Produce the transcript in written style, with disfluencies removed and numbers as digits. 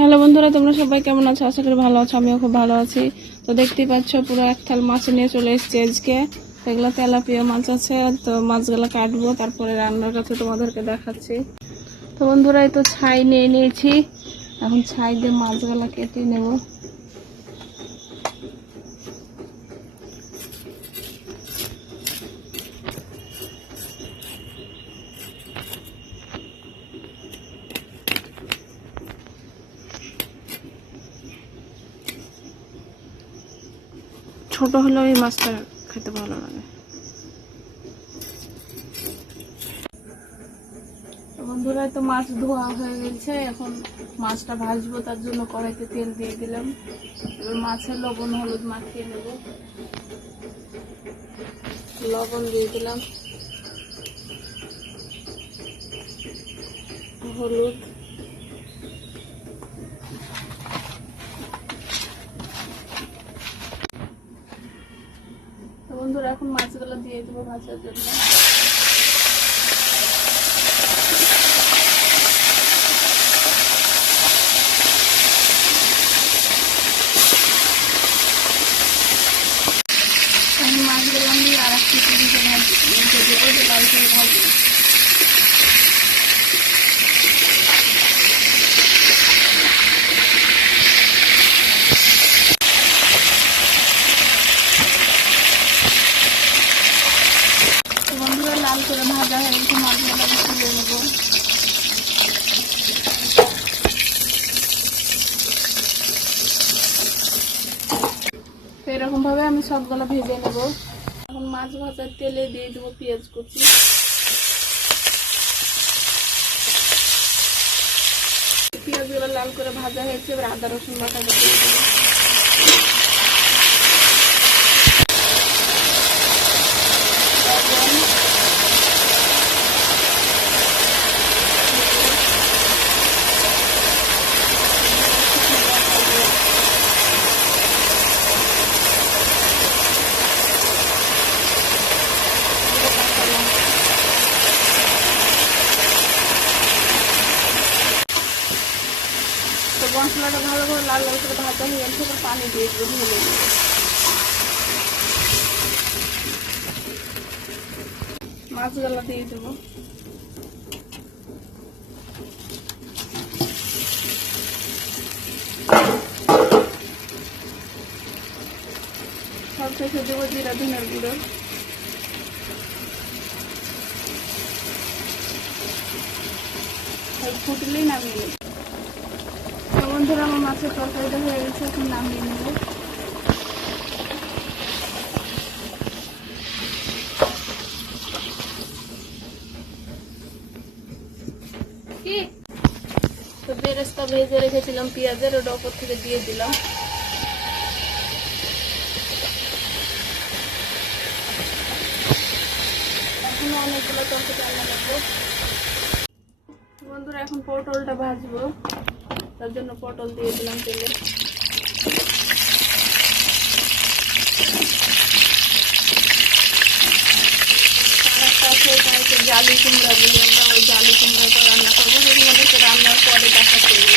Hello বন্ধুরা, তোমরা সবাই কেমন আছো? আশা করি ভালো আছো। আমিও খুব ভালো আছি। তো দেখতেই পাচ্ছ পুরো এক থাল মাছ নিয়ে চলে এসেছি আজকে। এগুলো তেলাপিয়া মাছ আছে, তো মাছগুলো কাটবো, তারপরে রান্নার কাছে তোমাদেরকে দেখাচ্ছি। তো বন্ধুরা, এই তো ছাই নিয়ে নিয়েছি, এখন ছাই দিয়ে মাছগুলো কেটে নেব। ছোট হলেও এই মাছটা খেতে ভালো লাগে। বন্ধুরা, তো মাছ ধোয়া হয়ে গেছে, এখন মাছটা ভাজবো, তার জন্য কড়াইতে তেল দিয়ে দিলাম। এবার মাছের লবণ হলুদ মাখিয়ে নেব। লবণ দিয়ে দিলাম, হলুদ, তো বন্ধুরা এখন মাছগুলো দিয়ে দেবো ভাজার জন্য। মাছগুলো আমি আর একটু ভাজি দেবো, লাল করে ভাজি। বন্ধুরা, লাল করে ভাজা হয়ে গেছে, মাছগুলো আমি তুলে নেবো। এরকম ভাবে আমি সবগুলো ভেজে নেব। এখন মাছ ভাজার তেলে দিয়ে দেবো পেঁয়াজ কুচি। পেঁয়াজগুলো লাল করে ভাজা হয়েছে, এবার আদা রসুন বাটা দিয়ে দেবো। তো মশলাটা ভালো করে লাল লাল করে ভাজা হয়ে গেছে, এবার পানি দিয়ে দেবো, ঢেলে দেবো। মাছগুলো দিয়ে দেবো। সব শেষে দেবো জিরা ধনের গুঁড়ো। ফুটলেই নামিয়ে নেব। বন্ধুরা, আমার মাছের তরকারিটা হয়ে গেছে, এখন নামিয়ে নেব। তো বেরেস্তা ভেজে রেখেছিলাম পেঁয়াজের, ওটা ওপর থেকে দিয়ে দিলাম। এখনো অনেকগুলো তরকারি রান্না করবো। বন্ধুরা, এখন পটলটা ভাজবো, তার জন্য পটল দিয়ে দিলাম তেলে। জালি কুমড়া বলি আমরা, ওই জালি কুমড়াটা রান্না করবো, যদি মনে রান্নার পরে দেখা করবো।